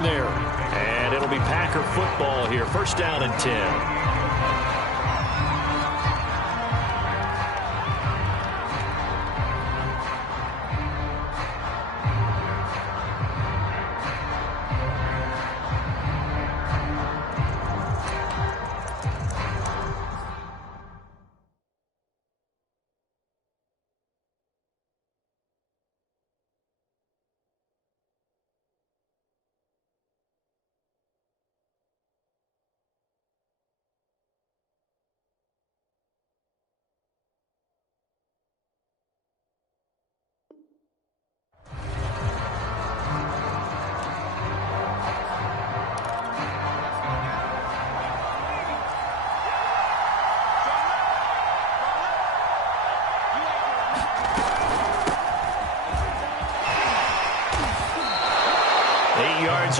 return there. And it'll be Packer football here. First down and 10.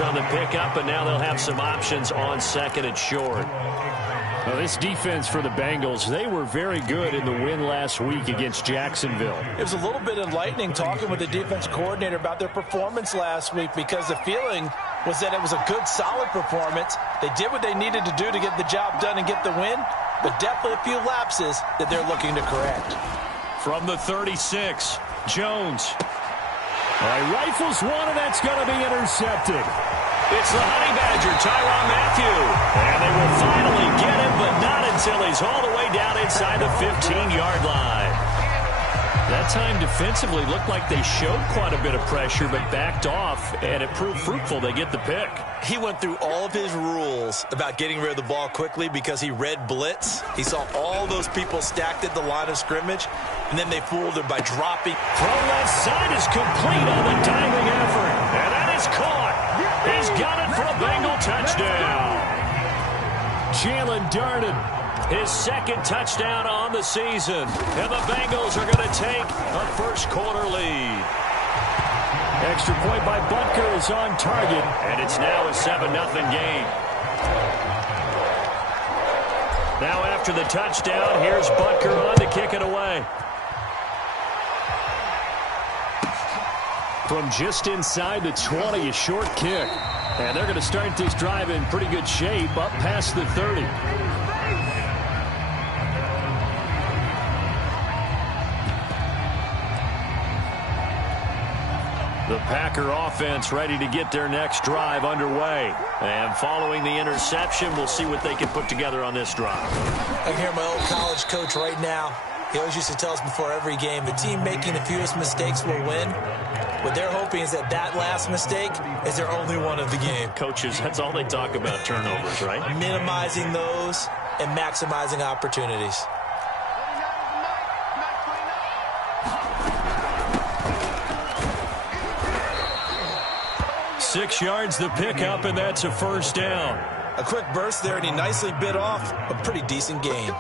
On the pickup, and now they'll have some options on second and short. Well, this defense for the Bengals, they were very good in the win last week against Jacksonville. It was a little bit enlightening talking with the defense coordinator about their performance last week, because the feeling was that it was a good, solid performance. They did what they needed to do to get the job done and get the win, but definitely a few lapses that they're looking to correct. From the 36, Jones. All right, rifles one, and that's going to be intercepted. It's the Honey Badger, Tyrann Mathieu. And they will finally get him, but not until he's all the way down inside the 15-yard line. That time defensively looked like they showed quite a bit of pressure, but backed off, and it proved fruitful. They get the pick. He went through all of his rules about getting rid of the ball quickly because he read blitz. He saw all those people stacked at the line of scrimmage, and then they fooled him by dropping. Throw left side is complete on the diving effort, and that is caught. He's got it for a Bengal touchdown. Jalen Darden. His second touchdown on the season. And the Bengals are going to take a first-quarter lead. Extra point by Butker is on target. And it's now a 7-0 game. Now after the touchdown, here's Butker on to kick it away. From just inside the 20, a short kick. And they're going to start this drive in pretty good shape, up past the 30. The Packer offense ready to get their next drive underway. And following the interception, we'll see what they can put together on this drive. I can hear my old college coach right now. He always used to tell us before every game, the team making the fewest mistakes will win. What they're hoping is that that last mistake is their only one of the game. Coaches, that's all they talk about, turnovers, right? Minimizing those and maximizing opportunities. 6 yards the pickup, and that's a first down. A quick burst there, and he nicely bit off a pretty decent gain.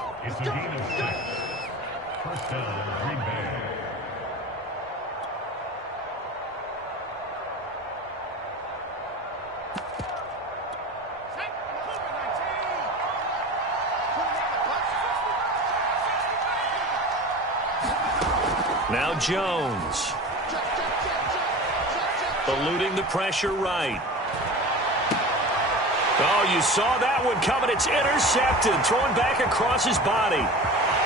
Now Jones. Eluding the pressure right. Oh, you saw that one coming. It's intercepted. Throwing back across his body.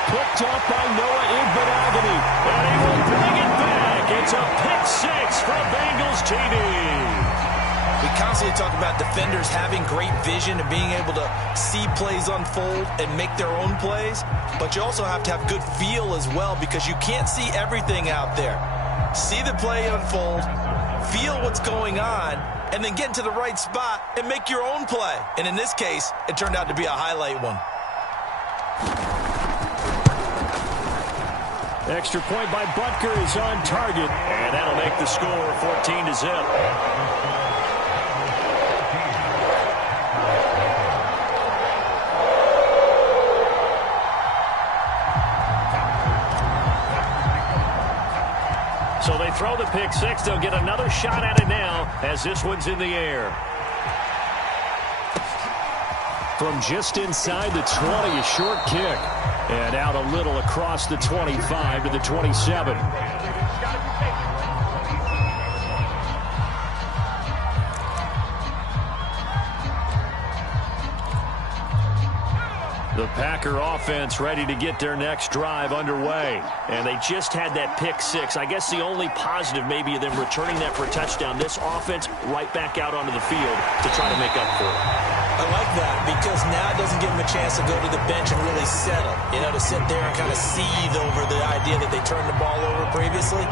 Picked up by Noah Igbinoghene. And he will bring it back. It's a pick six for Bengals TD. We constantly talk about defenders having great vision and being able to see plays unfold and make their own plays. But you also have to have good feel as well, because you can't see everything out there. See the play unfold, feel what's going on, and then get into the right spot and make your own play. And in this case, it turned out to be a highlight one. Extra point by Butker is on target. And that'll make the score 14-0. So they throw the pick six. They'll get another shot at it now as this one's in the air. From just inside the 20, a short kick. And out a little across the 25 to the 27. The Packer offense ready to get their next drive underway. And they just had that pick six. I guess the only positive maybe of them returning that for a touchdown. This offense right back out onto the field to try to make up for it. I like that because now it doesn't give them a chance to go to the bench and really settle. You know, to sit there and kind of seethe over the idea that they turned the ball over previously.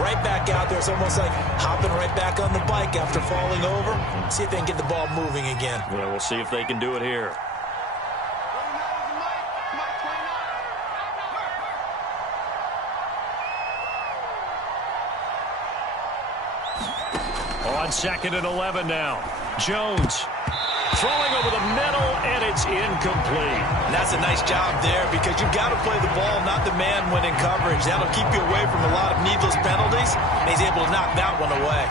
Right back out there. It's almost like hopping right back on the bike after falling over. See if they can get the ball moving again. Yeah, we'll see if they can do it here. On 2nd and 11 now. Jones throwing over the middle, and it's incomplete. And that's a nice job there because you've got to play the ball, not the man when in coverage. That'll keep you away from a lot of needless penalties, and he's able to knock that one away.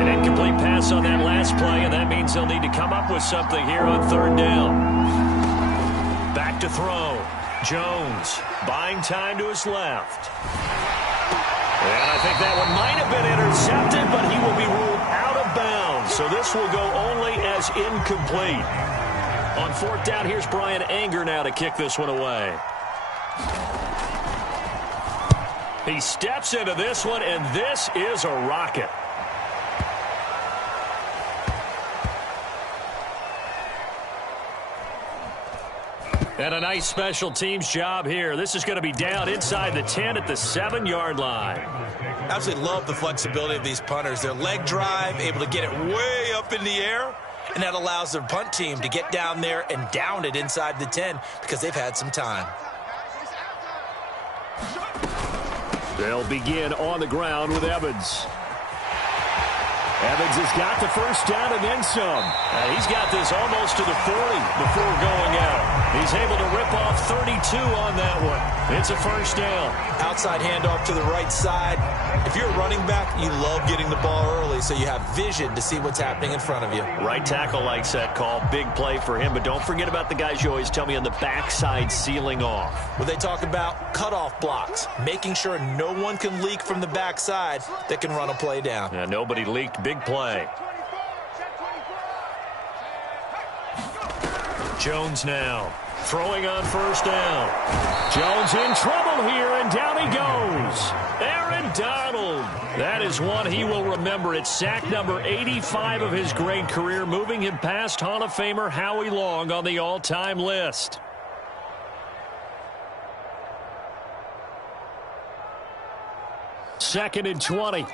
An incomplete pass on that last play, and that means they'll need to come up with something here on 3rd down. Back to throw. Jones buying time to his left. And I think that one might have been intercepted, but he will be ruled out of bounds. So this will go only as incomplete. On 4th down, here's Brian Anger now to kick this one away. He steps into this one, and this is a rocket. And a nice special teams job here. This is going to be down inside the 10 at the 7-yard line. Absolutely love the flexibility of these punters. Their leg drive, able to get it way up in the air, and that allows their punt team to get down there and down it inside the 10 because they've had some time. They'll begin on the ground with Evans. Evans has got the first down and then some. He's got this almost to the 40 before going out. He's able to rip off 32 on that one. It's a first down. Outside handoff to the right side. If you're a running back, you love getting the ball early so you have vision to see what's happening in front of you. Right tackle likes that call. Big play for him. But don't forget about the guys you always tell me on the backside sealing off. When they talk about cutoff blocks, making sure no one can leak from the backside that can run a play down. Yeah, nobody leaked. Big play. Jones now throwing on first down. Jones in trouble here, and down he goes. Aaron Donald. That is one he will remember. It's sack number 85 of his great career, moving him past Hall of Famer Howie Long on the all-time list. Second and 20.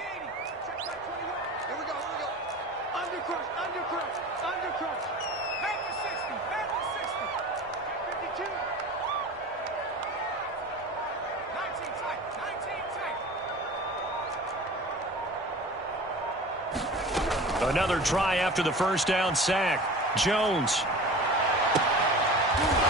Another try after the first down sack. Jones.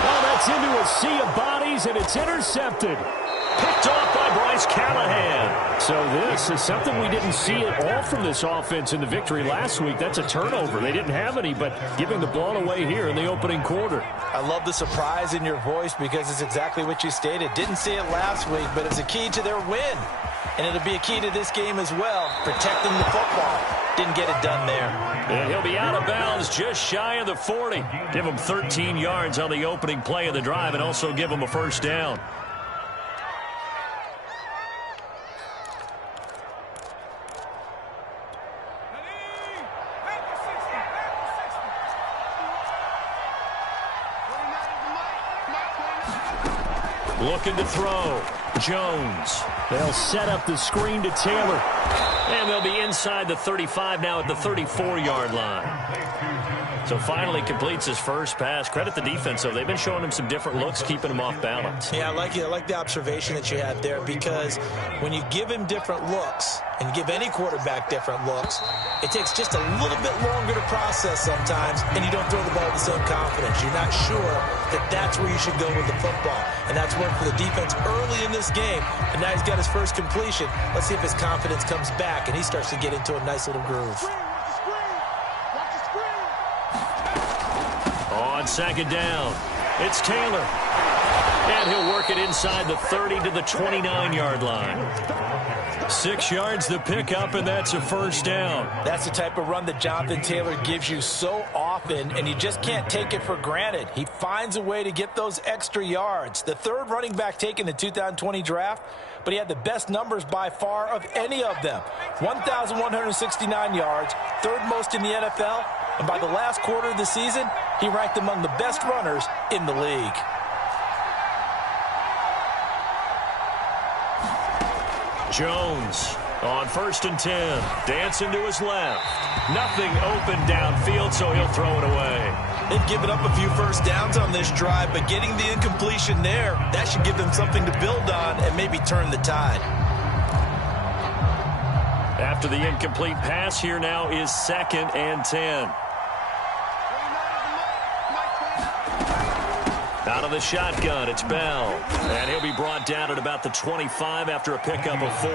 Well, that's into a sea of bodies, and it's intercepted. Picked off by Bryce Callahan. So this is something we didn't see at all from this offense in the victory last week. That's a turnover. They didn't have any, but giving the ball away here in the opening quarter. I love the surprise in your voice because it's exactly what you stated. Didn't see it last week, but it's a key to their win. And it'll be a key to this game as well, protecting the football. Didn't get it done there. And he'll be out of bounds just shy of the 40. Give him 13 yards on the opening play of the drive and also give him a first down. Looking to throw. Jones. They'll set up the screen to Taylor. And they'll be inside the 35 now at the 34-yard line. So finally completes his first pass. Credit the defense, though. They've been showing him some different looks, keeping him off balance. Yeah, I like the observation that you had there because when you give him different looks and give any quarterback different looks, it takes just a little bit longer to process sometimes, and you don't throw the ball with the same confidence. You're not sure that that's where you should go with the football. And that's worked for the defense early in this game. And now he's got his first completion. Let's see if his confidence comes back and he starts to get into a nice little groove. On second down, it's Taylor. And he'll work it inside the 30 to the 29-yard line. 6 yards the pickup, and that's a first down. That's the type of run that Jonathan Taylor gives you so often, and you just can't take it for granted. He finds a way to get those extra yards. The third running back taken in the 2020 draft, but he had the best numbers by far of any of them. 1,169 yards, third most in the NFL, and by the last quarter of the season, he ranked among the best runners in the league. Jones on 1st and 10. Dancing to his left. Nothing open downfield, so he'll throw it away. They've given up a few first downs on this drive, but getting the incompletion there, that should give them something to build on and maybe turn the tide. After the incomplete pass, here now is 2nd and 10. Out of the shotgun, it's Bell. And he'll be brought down at about the 25 after a pickup of 4.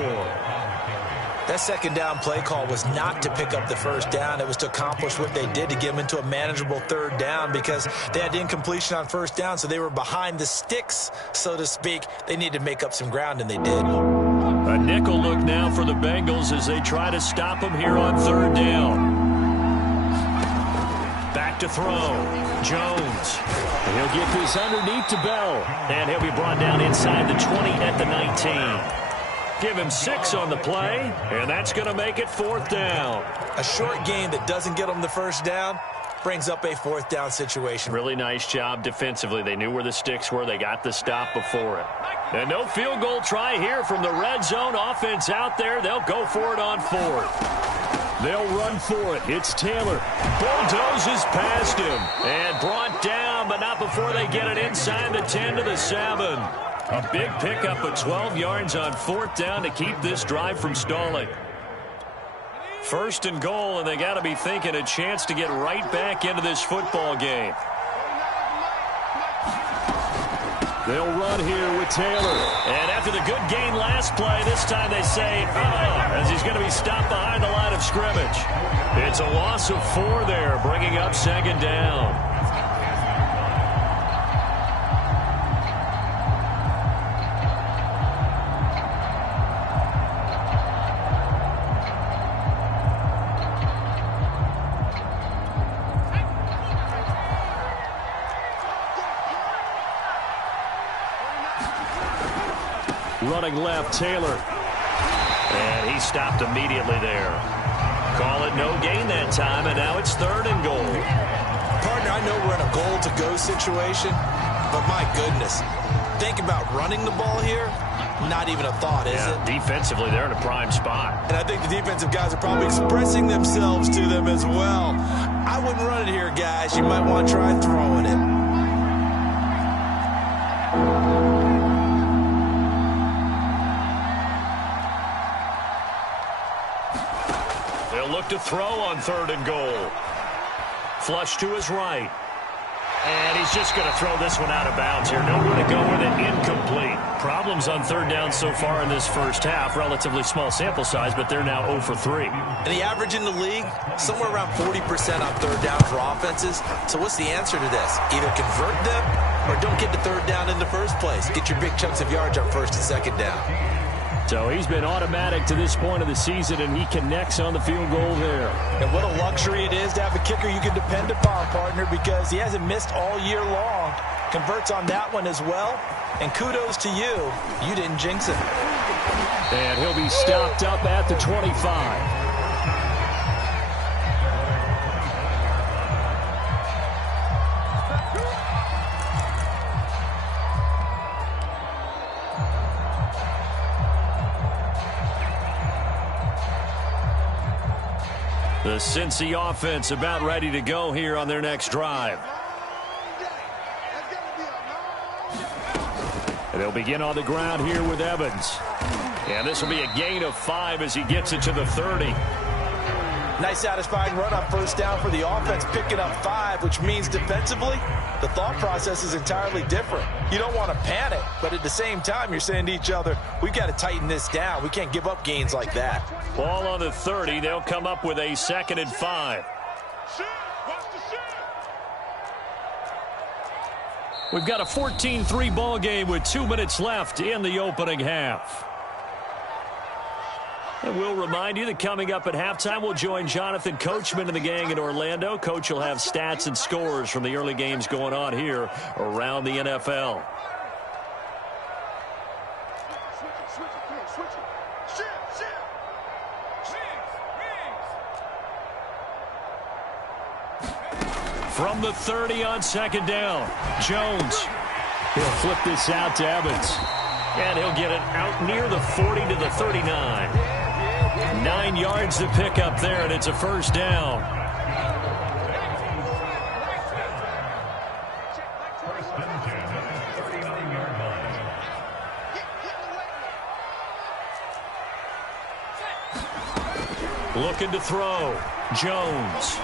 That second down play call was not to pick up the first down. It was to accomplish what they did to get them into a manageable third down because they had incompletion on first down, so they were behind the sticks, so to speak. They needed to make up some ground, and they did. A nickel look now for the Bengals as they try to stop him here on 3rd down. Back to throw. Jones. He'll get this underneath to Bell. And he'll be brought down inside the 20 at the 19. Give him 6 on the play, and that's going to make it 4th down. A short gain that doesn't get them the first down brings up a 4th down situation. Really nice job defensively. They knew where the sticks were. They got the stop before it. And no field goal try here from the red zone. Offense out there. They'll go for it on 4th. They'll run for it. It's Taylor. Bulldozes past him. And brought down, but not before they get it inside the 10 to the 7. A big pickup of 12 yards on 4th down to keep this drive from stalling. 1st and goal, and they got to be thinking a chance to get right back into this football game. They'll run here with Taylor. And after the good gain last play, this time they say, as he's going to be stopped behind the line of scrimmage. It's a loss of 4 there, bringing up 2nd down. Running left, Taylor. And he stopped immediately there. Call it no gain that time, and now it's 3rd and goal. Partner, I know we're in a goal-to-go situation, but my goodness, think about running the ball here, not even a thought, is it? Defensively, they're in a prime spot. And I think the defensive guys are probably expressing themselves to them as well. I wouldn't run it here, guys. You might want to try throwing it. To throw on 3rd and goal. Flush to his right. And he's just going to throw this one out of bounds here. Nowhere to go with it. Incomplete. Problems on 3rd down so far in this first half. Relatively small sample size, but they're now 0 for 3. And the average in the league, somewhere around 40% on 3rd down for offenses. So what's the answer to this? Either convert them or don't get the 3rd down in the first place. Get your big chunks of yards on 1st and 2nd down. So he's been automatic to this point of the season, and he connects on the field goal there. And what a luxury it is to have a kicker you can depend upon, partner, because he hasn't missed all year long. Converts on that one as well. And kudos to you. You didn't jinx it. And he'll be stopped up at the 25. The Cincy offense about ready to go here on their next drive. And they'll begin on the ground here with Evans. And this will be a gain of 5 as he gets it to the 30. Nice satisfying run on 1st down for the offense, picking up 5, which means defensively, the thought process is entirely different. You don't want to panic, but at the same time, you're saying to each other, we've got to tighten this down. We can't give up gains like that. Ball on the 30. They'll come up with a 2nd and 5. We've got a 14-3 ball game with 2 minutes left in the opening half. And we'll remind you that coming up at halftime, we'll join Jonathan Coachman and the gang in Orlando. Coach will have stats and scores from the early games going on here around the NFL. From the 30 on second down, Jones. He'll flip this out to Evans. And he'll get it out near the 40 to the 39. 9 yards to pick up there, and it's a first down. Looking to throw. Jones.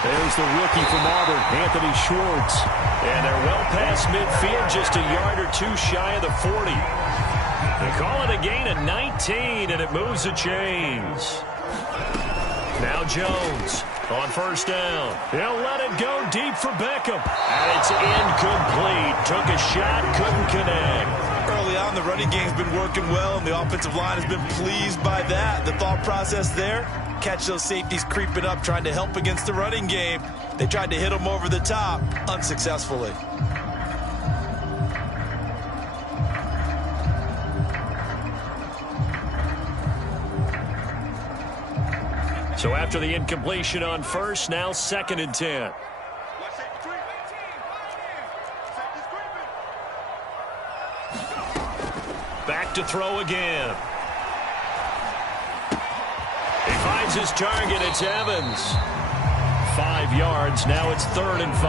There's the rookie from Auburn, Anthony Schwartz. And they're well past midfield, just a yard or two shy of the 40. They call it a gain of 19, and it moves the chains. Now Jones on first down. He'll let it go deep for Beckham. And it's incomplete. Took a shot, couldn't connect. Early on, the running game's been working well, and the offensive line has been pleased by that. The thought process there, catch those safeties creeping up, trying to help against the running game. They tried to hit them over the top, unsuccessfully. So after the incompletion on first, now 2nd and 10. Back to throw again. He finds his target. It's Evans. 5 yards. Now it's 3rd and 5.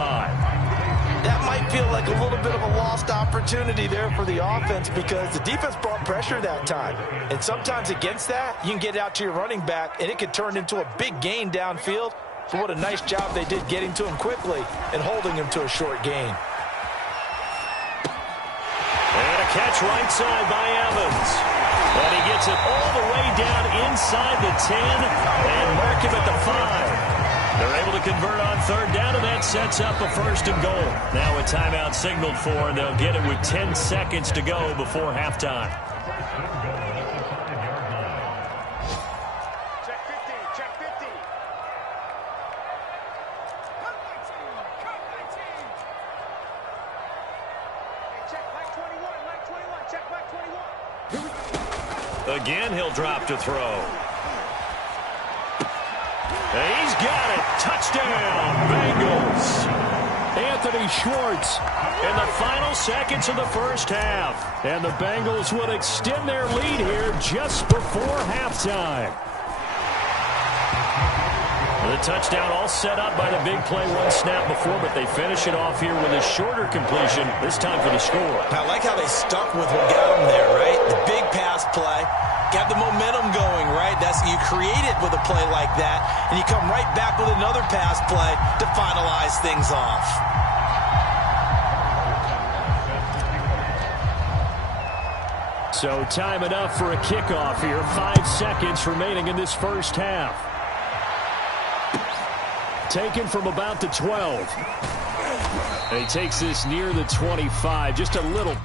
That might feel like a little bit of a lost opportunity there for the offense because the defense brought pressure that time. And sometimes against that, you can get out to your running back, and it could turn into a big gain downfield. But what a nice job they did getting to him quickly and holding him to a short gain. And a catch right side by Evans. And he gets it all the way down inside the 10 and mark him at the 5. They're able to convert on 3rd down, and that sets up a 1st and goal. Now a timeout signaled for, and they'll get it with 10 seconds to go before halftime. Check 50, check 50. Check like 21, check like 21. Again, he'll drop to throw. And he's got it. Touchdown, Bengals. Anthony Schwartz in the final seconds of the first half. And the Bengals will extend their lead here just before halftime. The touchdown all set up by the big play one snap before, but they finish it off here with a shorter completion, this time for the score. I like how they stuck with what got them there, right? The big pass play. Got the momentum going, right? You create it with a play like that, and you come right back with another pass play to finalize things off. So time enough for a kickoff here. 5 seconds remaining in this first half. Taken from about the 12. And he takes this near the 25. Just a little.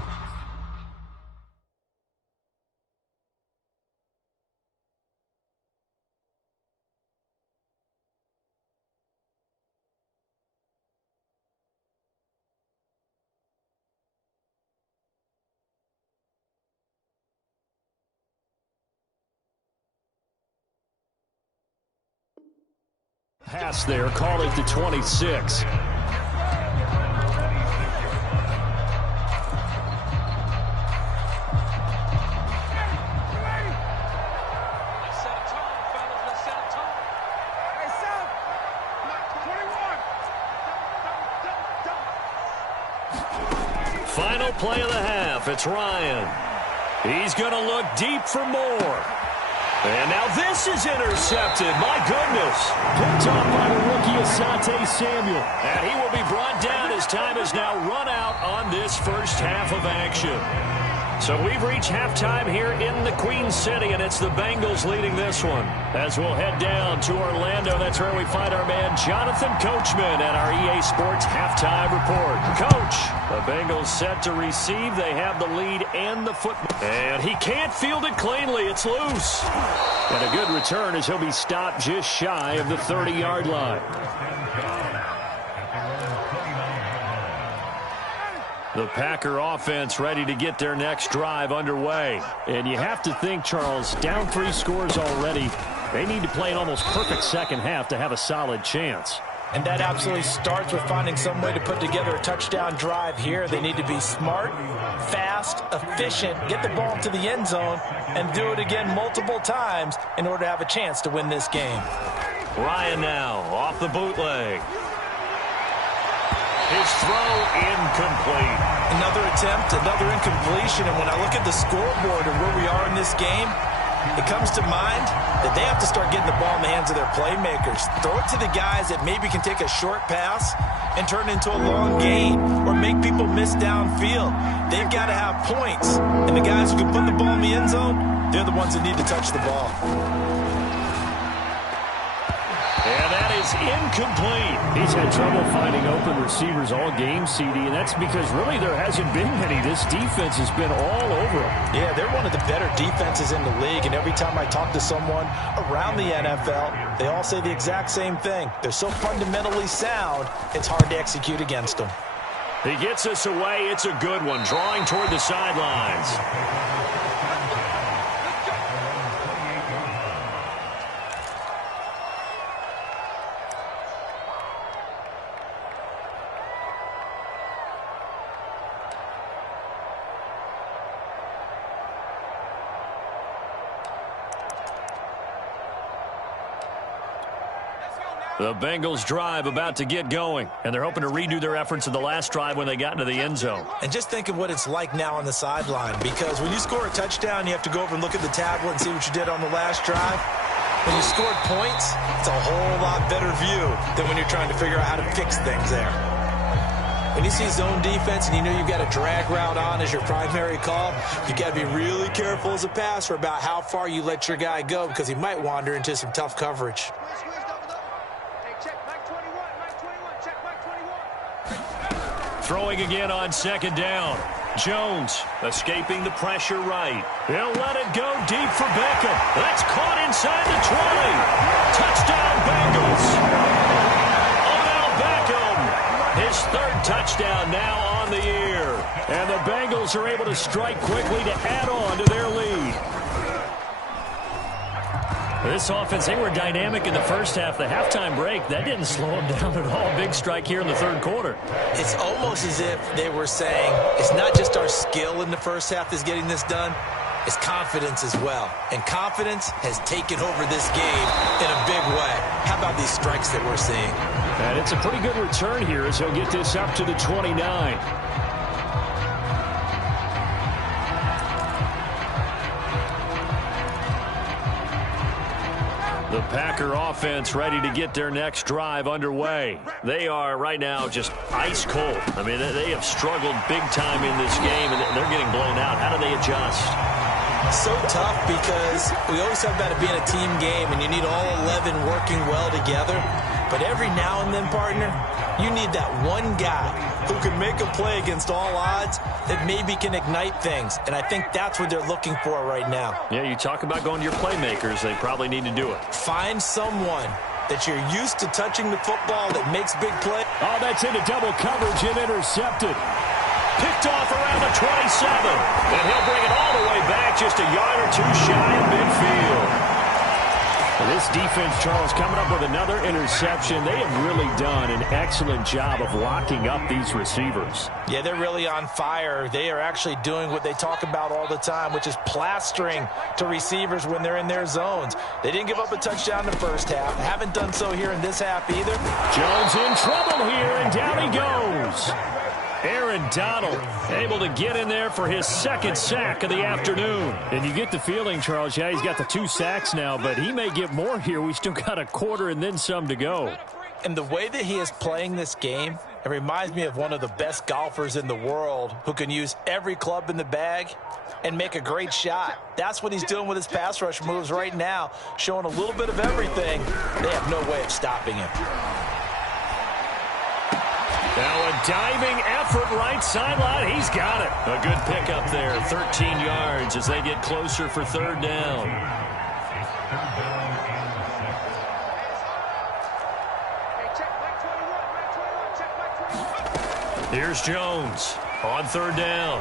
Pass there, call it the 26. Final play of the half, it's Ryan. He's going to look deep for more. And now this is intercepted. My goodness. Picked off by the rookie Asante Samuel. And he will be brought down as time has now run out on this first half of action. So we've reached halftime here in the Queen City, and it's the Bengals leading this one. As we'll head down to Orlando, that's where we find our man Jonathan Coachman at our EA Sports halftime report. Coach, the Bengals set to receive. They have the lead and the football. And he can't field it cleanly. It's loose. And a good return as he'll be stopped just shy of the 30-yard line. The Packer offense ready to get their next drive underway. And you have to think, Charles, down 3 scores already. They need to play an almost perfect second half to have a solid chance. And that absolutely starts with finding some way to put together a touchdown drive here. They need to be smart, fast, efficient, get the ball to the end zone, and do it again multiple times in order to have a chance to win this game. Ryan now off the bootleg. His throw incomplete. Another attempt, another incompletion. And when I look at the scoreboard and where we are in this game, it comes to mind that they have to start getting the ball in the hands of their playmakers. Throw it to the guys that maybe can take a short pass and turn it into a long gain or make people miss downfield. They've got to have points. And the guys who can put the ball in the end zone, they're the ones that need to touch the ball. And that is incomplete. He's had trouble finding open receivers all game, CD, and that's because really there hasn't been many. This defense has been all over them. Yeah, they're one of the better defenses in the league, and every time I talk to someone around the NFL, they all say the exact same thing. They're so fundamentally sound, it's hard to execute against them. He gets us away. It's a good one, drawing toward the sidelines. The Bengals drive about to get going, and they're hoping to redo their efforts in the last drive when they got into the end zone. And just think of what it's like now on the sideline, because when you score a touchdown, you have to go over and look at the tablet and see what you did on the last drive. When you scored points, it's a whole lot better view than when you're trying to figure out how to fix things there. When you see zone defense and you know you've got a drag route on as your primary call, you got to be really careful as a passer about how far you let your guy go, because he might wander into some tough coverage. Throwing again on second down. Jones escaping the pressure right. He'll let it go deep for Beckham. That's caught inside the 20. Touchdown, Bengals. Odell Beckham. His third touchdown now on the year. And the Bengals are able to strike quickly to add on to their lead. This offense, they were dynamic in the first half. The halftime break, that didn't slow them down at all. Big strike here in the third quarter. It's almost as if they were saying, it's not just our skill in the first half that's getting this done, it's confidence as well. And confidence has taken over this game in a big way. How about these strikes that we're seeing? And it's a pretty good return here as he'll get this up to the 29. The Packer offense ready to get their next drive underway. They are right now just ice cold. I mean, they have struggled big time in this game, and they're getting blown out. How do they adjust? So tough, because we always talk about it being a team game, and you need all 11 working well together. But every now and then, partner, you need that one guy who can make a play against all odds that maybe can ignite things. And I think that's what they're looking for right now. Yeah, you talk about going to your playmakers. They probably need to do it. Find someone that you're used to touching the football that makes big plays. Oh, that's into double coverage and intercepted. Picked off around the 27. And he'll bring it all the way back just a yard or two shy of midfield. This defense, Charles, coming up with another interception. They have really done an excellent job of locking up these receivers. Yeah, they're really on fire. They are actually doing what they talk about all the time, which is plastering to receivers when they're in their zones. They didn't give up a touchdown in the first half. Haven't done so here in this half either. Jones in trouble here, and down he goes. Aaron Donald able to get in there for his second sack of the afternoon. And you get the feeling, Charles, yeah, he's got the 2 sacks now, but he may get more here. We still got a quarter and then some to go. And the way that he is playing this game It reminds me of one of the best golfers in the world who can use every club in the bag and make a great shot. That's what he's doing with his pass rush moves right now, showing a little bit of everything. They have no way of stopping him. Now a diving effort right sideline. He's got it. A good pickup there. 13 yards as they get closer for third down. Here's Jones on third down.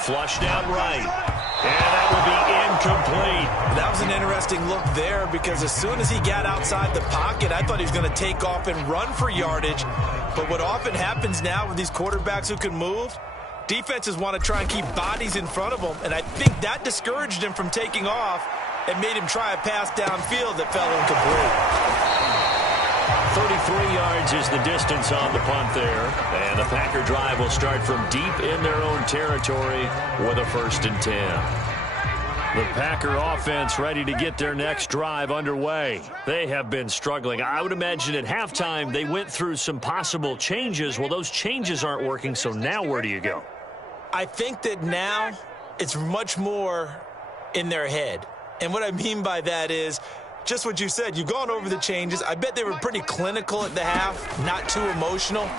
Flushed out right. And that will be incomplete. That was an interesting look there because as soon as he got outside the pocket, I thought he was going to take off and run for yardage. But what often happens now with these quarterbacks who can move, defenses want to try and keep bodies in front of them. And I think that discouraged him from taking off and made him try a pass downfield that fell incomplete. 33 yards is the distance on the punt there. And the Packer drive will start from deep in their own territory with a 1st and 10. The Packer offense ready to get their next drive underway. They have been struggling. I would imagine at halftime they went through some possible changes. Well, those changes aren't working, so now where do you go? I think that now it's much more in their head. And what I mean by that is just what you said. You've gone over the changes. I bet they were pretty clinical at the half, not too emotional.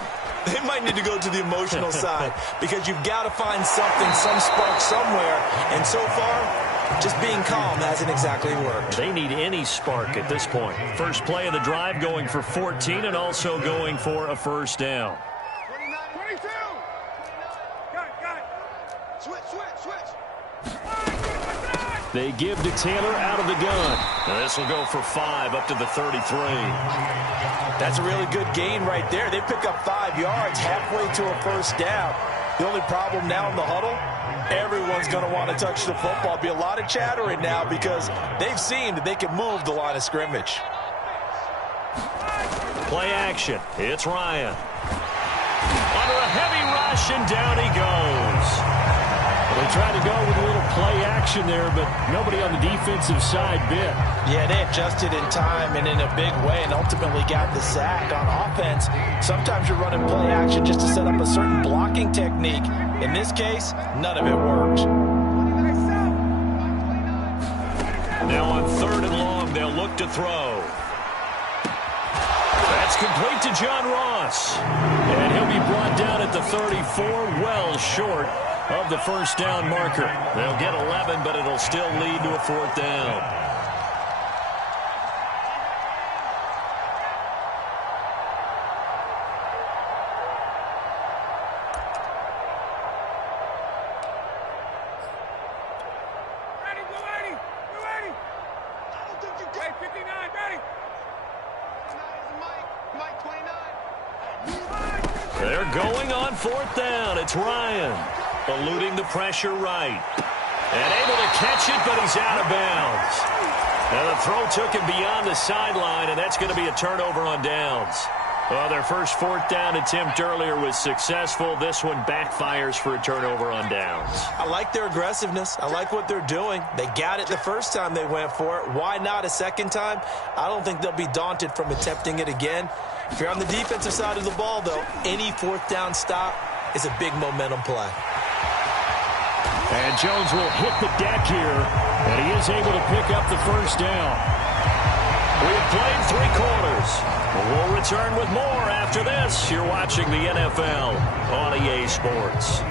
They might need to go to the emotional side because you've got to find something, some spark somewhere. And so far, just being calm hasn't exactly worked. They need any spark at this point. First play of the drive going for 14 and also going for a 1st down. 29, 22. Got it. Switch. They give to Taylor out of the gun. Now this will go for 5 up to the 33. That's a really good gain right there. They pick up 5 yards halfway to a 1st down. The only problem now in the huddle, everyone's going to want to touch the football. Be a lot of chattering now because they've seen that they can move the line of scrimmage. Play action. It's Ryan. Under a heavy rush, and down he goes. They tried to go with a little play action there, but nobody on the defensive side bit. Yeah, they adjusted in time and in a big way and ultimately got the sack. On offense, sometimes you're running play action just to set up a certain blocking technique. In this case, none of it worked. Now on 3rd and long, they'll look to throw. That's complete to John Ross. And he'll be brought down at the 34, well short of the 1st down marker. They'll get 11, but it'll still lead to a 4th down. They're going on 4th down. It's Ryan. Eluding the pressure right. And able to catch it, but he's out of bounds. And the throw took him beyond the sideline, and that's going to be a turnover on downs. Well, their first 4th down attempt earlier was successful. This one backfires for a turnover on downs. I like their aggressiveness. I like what they're doing. They got it the first time they went for it. Why not a second time? I don't think they'll be daunted from attempting it again. If you're on the defensive side of the ball, though, any 4th down stop is a big momentum play. And Jones will hit the deck here, and he is able to pick up the 1st down. We have played 3 quarters. We'll return with more after this. You're watching the NFL on EA Sports.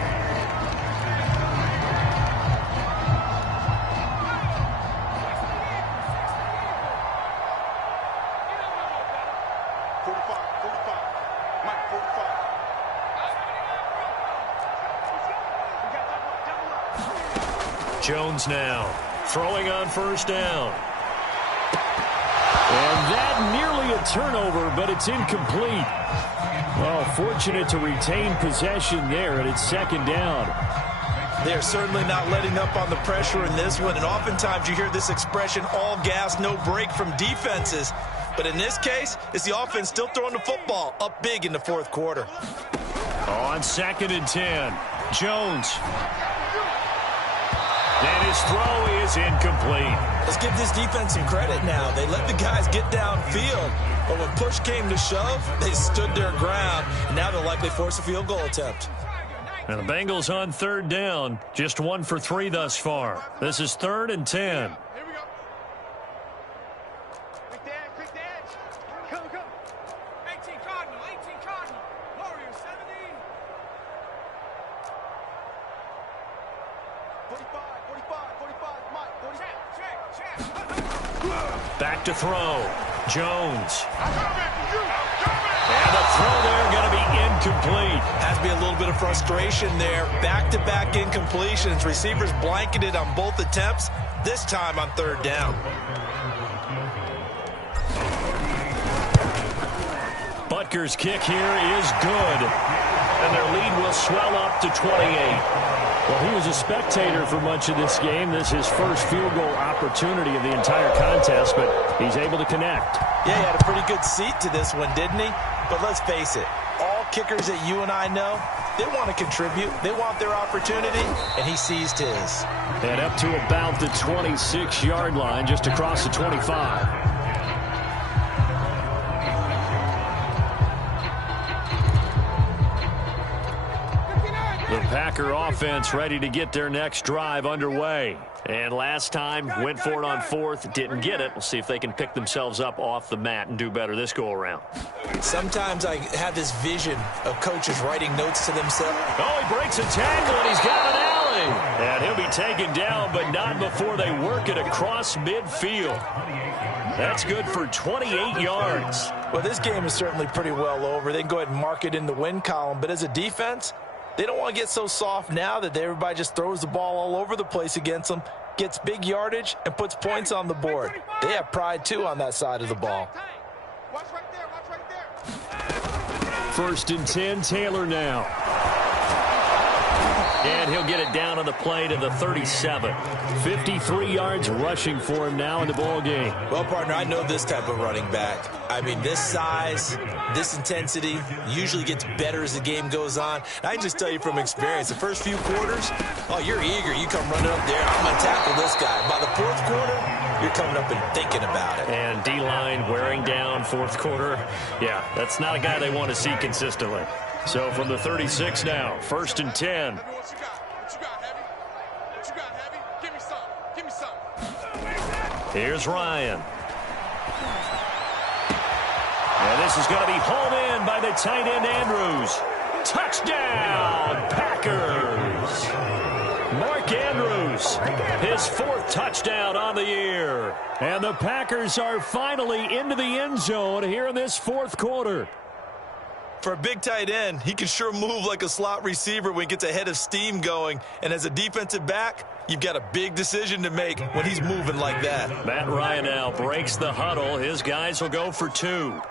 Jones now throwing on 1st down. And that nearly a turnover, but it's incomplete. Well, fortunate to retain possession there, and it's 2nd down. They're certainly not letting up on the pressure in this one, and oftentimes you hear this expression, all gas, no break from defenses. But in this case, it's the offense still throwing the football up big in the 4th quarter. On 2nd and 10, Jones. And his throw is incomplete. Let's give this defense some credit now. They let the guys get downfield, But when push came to shove, they stood their ground. And now they'll likely force a field goal attempt. And the Bengals on third down. Just 1 for 3 thus far. This is 3rd and 10. Here we go. Quick the edge. Go. 18 Cardinal. Warriors 70. 45. Mike. Check. Back to throw. Jones. And the throw there going to be incomplete. Has to be a little bit of frustration there. Back-to-back incompletions. Receivers blanketed on both attempts, this time on 3rd down. Butker's kick here is good. And their lead will swell up to 28. Well, he was a spectator for much of this game. This is his first field goal opportunity of the entire contest, but he's able to connect. Yeah, he had a pretty good seat to this one, didn't he? But let's face it, all kickers that you and I know, they want to contribute. They want their opportunity, and he seized his. And up to about the 26-yard line, just across the 25. The Packer offense ready to get their next drive underway. And last time, went for it on 4th, didn't get it. We'll see if they can pick themselves up off the mat and do better this go-around. Sometimes I have this vision of coaches writing notes to themselves. Oh, he breaks a tackle, and he's got an alley. And he'll be taken down, but not before they work it across midfield. That's good for 28 yards. Well, this game is certainly pretty well over. They can go ahead and mark it in the win column. But as a defense, they don't want to get so soft now that everybody just throws the ball all over the place against them, gets big yardage, and puts points on the board. They have pride, too, on that side of the ball. Watch right there. 1st and 10, Taylor now. And he'll get it down on the play to the 37. 53 yards rushing for him now in the ball game. Well, partner, I know this type of running back. I mean, this size, this intensity usually gets better as the game goes on. And I can just tell you from experience, the first few quarters, oh, you're eager. You come running up there. I'm going to tackle this guy. By the 4th quarter, you're coming up and thinking about it. And D-line wearing down 4th quarter. Yeah, that's not a guy they want to see consistently. So from the 36 now, 1st and 10. What you got, Heavy? Give me some. Here's Ryan. And this is going to be hauled in by the tight end Andrews. Touchdown, Packers. Mark Andrews, his 4th touchdown on the year. And the Packers are finally into the end zone here in this 4th quarter. For a big tight end, he can sure move like a slot receiver when he gets a head of steam going. And as a defensive back, you've got a big decision to make when he's moving like that. Matt Ryan now breaks the huddle. His guys will go for 2.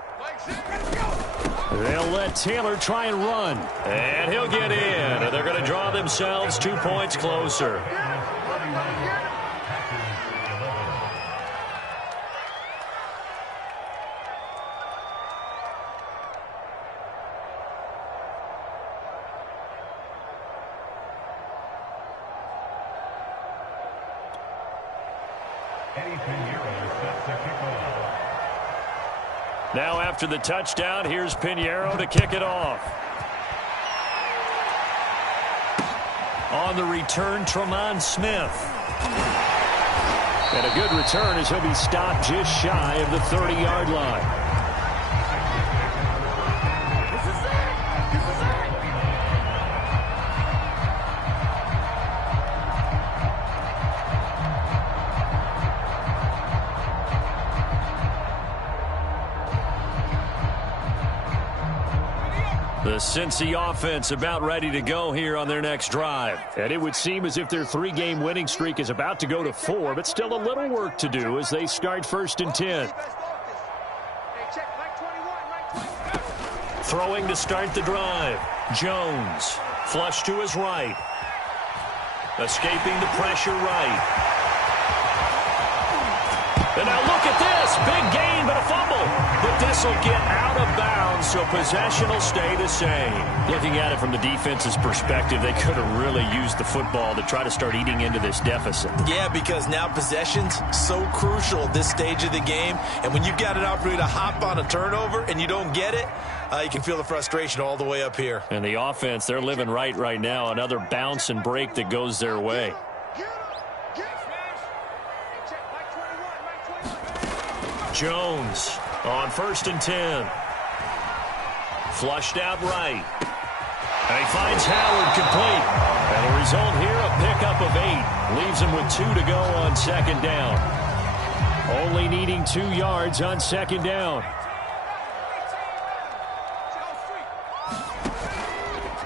They'll let Taylor try and run. And he'll get in. And they're going to draw themselves 2 points closer. Now after the touchdown, here's Pinheiro to kick it off. On the return, Tremont Smith. And a good return as he'll be stopped just shy of the 30-yard line. The Cincy offense about ready to go here on their next drive. And it would seem as if their 3-game winning streak is about to go to 4, but still a little work to do as they start 1st and 10. Throwing to start the drive. Jones. Flush to his right. Escaping the pressure right. And now look at this. Big gain, but a fumble. But this will get out of bounds, so possession will stay the same. Looking at it from the defense's perspective, they could have really used the football to try to start eating into this deficit. Yeah, because now possession's so crucial at this stage of the game. And when you've got an opportunity to hop on a turnover and you don't get it, you can feel the frustration all the way up here. And the offense, they're living right now. Another bounce and break that goes their way. Jones on 1st and 10. Flushed out right. And he finds Howard complete. And the result here, a pickup of 8. Leaves him with 2 to go on 2nd down. Only needing 2 yards on 2nd down.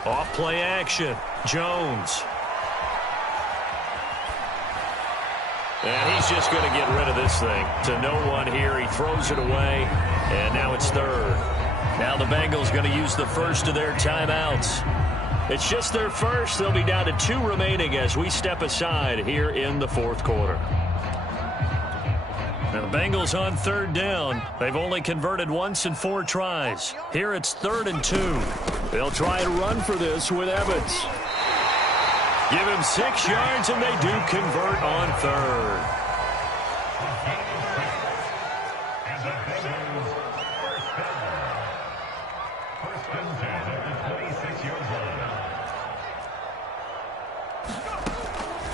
Off play action. Jones. And he's just going to get rid of this thing. To no one here. He throws it away. And now it's 3rd. Now the Bengals going to use the first of their timeouts. It's just their first. They'll be down to 2 remaining as we step aside here in the 4th quarter. Now the Bengals on 3rd down. They've only converted once in 4 tries. Here it's 3rd and 2. They'll try and run for this with Evans. Give him 6 yards, and they do convert on 3rd.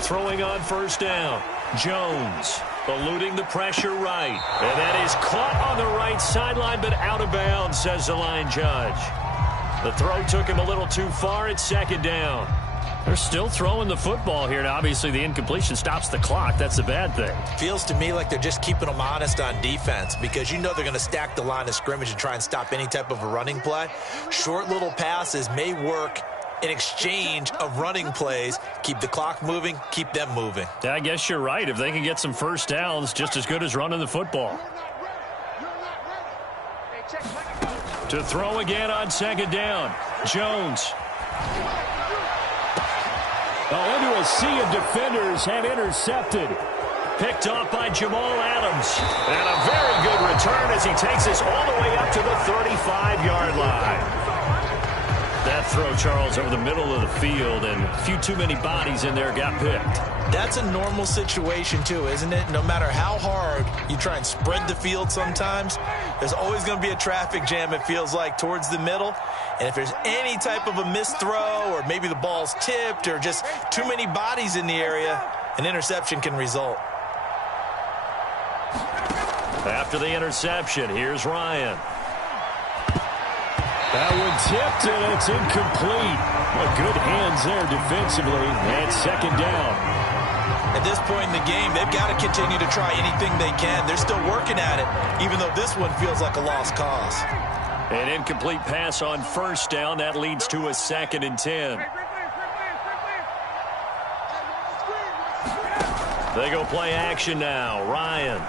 Throwing on 1st down. Jones eluding the pressure right. And that is caught on the right sideline, but out of bounds, says the line judge. The throw took him a little too far at 2nd down. They're still throwing the football here. Now, obviously, the incompletion stops the clock. That's the bad thing. Feels to me like they're just keeping them honest on defense because you know they're going to stack the line of scrimmage and try and stop any type of a running play. Short little passes may work in exchange of running plays. Keep the clock moving, keep them moving. Yeah, I guess you're right. If they can get some first downs, just as good as running the football. To throw again on 2nd down. Jones. Into a sea of defenders and intercepted. Picked off by Jamal Adams. And a very good return as he takes us all the way up to the 35-yard line. That throw, Charles, over the middle of the field, and a few too many bodies in there got picked. That's a normal situation, too, isn't it? No matter how hard you try and spread the field sometimes, there's always going to be a traffic jam, it feels like, towards the middle. And if there's any type of a missed throw or maybe the ball's tipped or just too many bodies in the area, an interception can result. After the interception, here's Ryan. That one tipped, and it's incomplete. Well, good hands there defensively, and 2nd down. At this point in the game, they've got to continue to try anything they can. They're still working at it, even though this one feels like a lost cause. An incomplete pass on 1st down. That leads to a 2nd and 10. They go play action now. Ryan.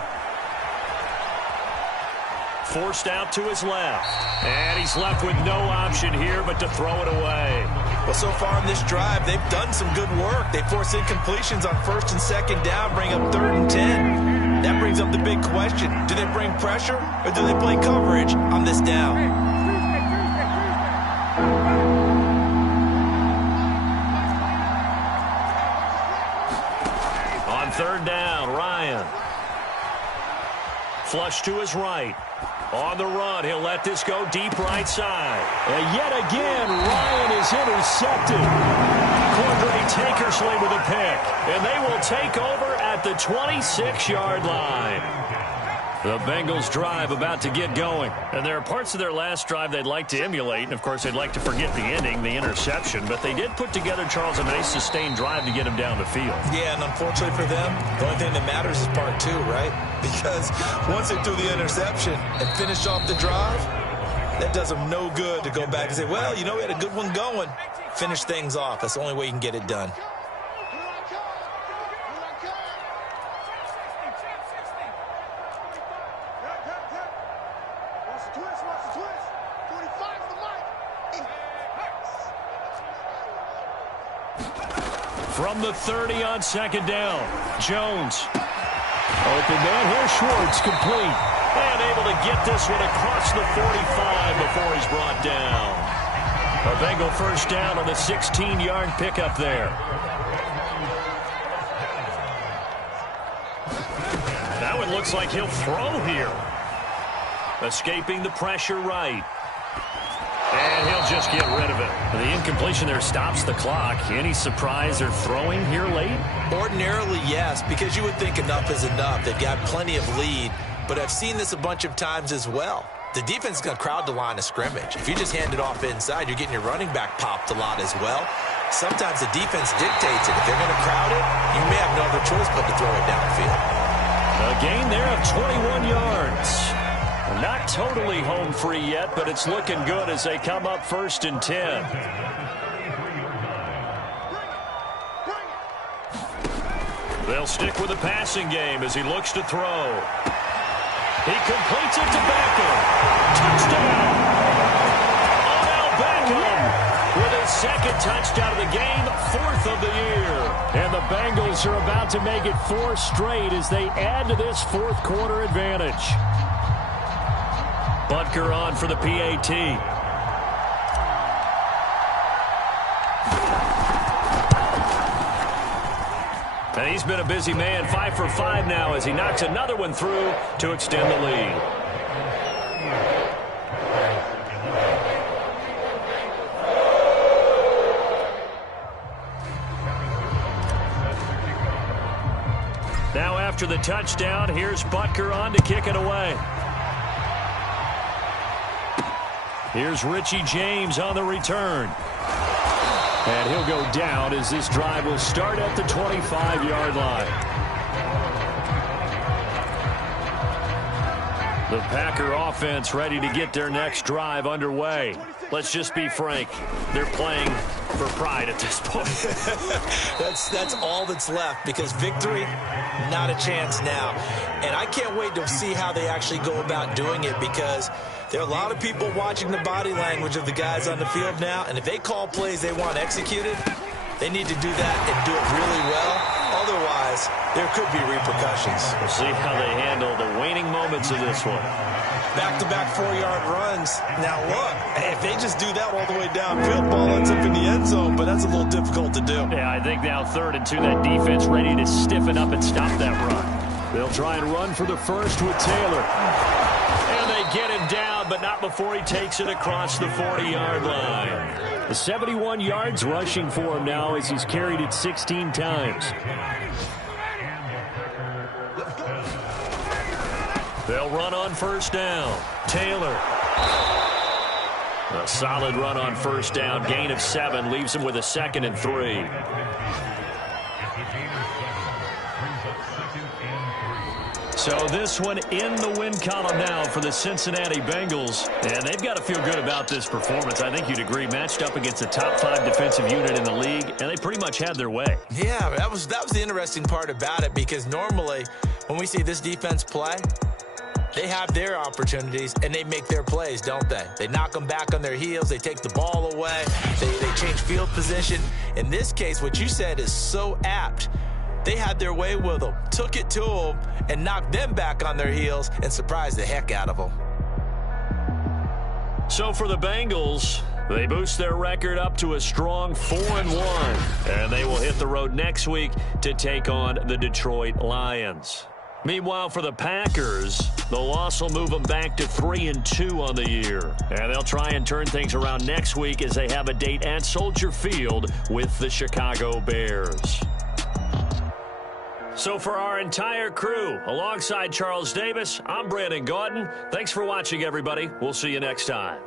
Forced out to his left. And he's left with no option here but to throw it away. Well, so far in this drive, they've done some good work. They force incompletions on 1st and 2nd down, bring up 3rd and 10. That brings up the big question. Do they bring pressure or do they play coverage on this down? On 3rd down, Ryan. Flush to his right. On the run, he'll let this go deep right side. And yet again, Ryan is intercepted. Cordray Tankersley with a pick. And they will take over at the 26-yard line. The Bengals drive about to get going. And there are parts of their last drive they'd like to emulate. And, of course, they'd like to forget the ending, the interception. But they did put together, Charles, a nice sustained drive to get him down the field. Yeah, and unfortunately for them, the only thing that matters is part 2, right? Because once they threw the interception and finished off the drive, that does them no good to go back and say, well, you know, we had a good one going. Finish things off. That's the only way you can get it done. From the 30 on 2nd down, Jones. Open man here, Schwartz, complete. And able to get this one across the 45 before he's brought down. A Bengal first down on the 16-yard pickup there. That one looks like he'll throw here. Escaping the pressure right. And he'll just get rid of it. The incompletion there stops the clock. Any surprise they're throwing here late? Ordinarily, yes, because you would think enough is enough. They've got plenty of lead, but I've seen this a bunch of times as well. The defense is going to crowd the line of scrimmage. If you just hand it off inside, you're getting your running back popped a lot as well. Sometimes the defense dictates it. If they're going to crowd it, you may have no other choice but to throw it downfield. A gain there of 21 yards. Not totally home free yet, but it's looking good as they come up 1st and 10. They'll stick with the passing game as he looks to throw. He completes it to Beckham. Touchdown! Odell Beckham with his second touchdown of the game, 4th of the year. And the Bengals are about to make it 4 straight as they add to this 4th quarter advantage. Butker on for the PAT. And he's been a busy man, 5 for 5 now as he knocks another one through to extend the lead. Now after the touchdown, here's Butker on to kick it away. Here's Richie James on the return. And he'll go down as this drive will start at the 25-yard line. The Packer offense ready to get their next drive underway. Let's just be frank. They're playing for pride at this point. That's all that's left because victory, not a chance now. And I can't wait to see how they actually go about doing it because there are a lot of people watching the body language of the guys on the field now, and if they call plays they want executed, they need to do that and do it really well. Otherwise, there could be repercussions. We'll see how they handle the waning moments of this one. Back-to-back 4-yard runs. Now, look, if they just do that all the way downfield, ball ends up in the end zone, but that's a little difficult to do. Yeah, I think now 3rd and 2, that defense ready to stiffen up and stop that run. They'll try and run for the first with Taylor. And they get him down, but not before he takes it across the 40-yard line. The 71 yards rushing for him now as he's carried it 16 times. They'll run on 1st down. Taylor. A solid run on 1st down. Gain of 7 leaves him with a 2nd and 3. So this one in the win column now for the Cincinnati Bengals. And they've got to feel good about this performance. I think you'd agree. Matched up against the top 5 defensive unit in the league, and they pretty much had their way. Yeah, that was the interesting part about it because normally when we see this defense play, they have their opportunities, and they make their plays, don't they? They knock them back on their heels. They take the ball away. They change field position. In this case, what you said is so apt. They had their way with them, took it to them, and knocked them back on their heels and surprised the heck out of them. So for the Bengals, they boost their record up to a strong 4-1. And they will hit the road next week to take on the Detroit Lions. Meanwhile, for the Packers, the loss will move them back to 3-2 on the year. And they'll try and turn things around next week as they have a date at Soldier Field with the Chicago Bears. So for our entire crew, alongside Charles Davis, I'm Brandon Gaudin. Thanks for watching, everybody. We'll see you next time.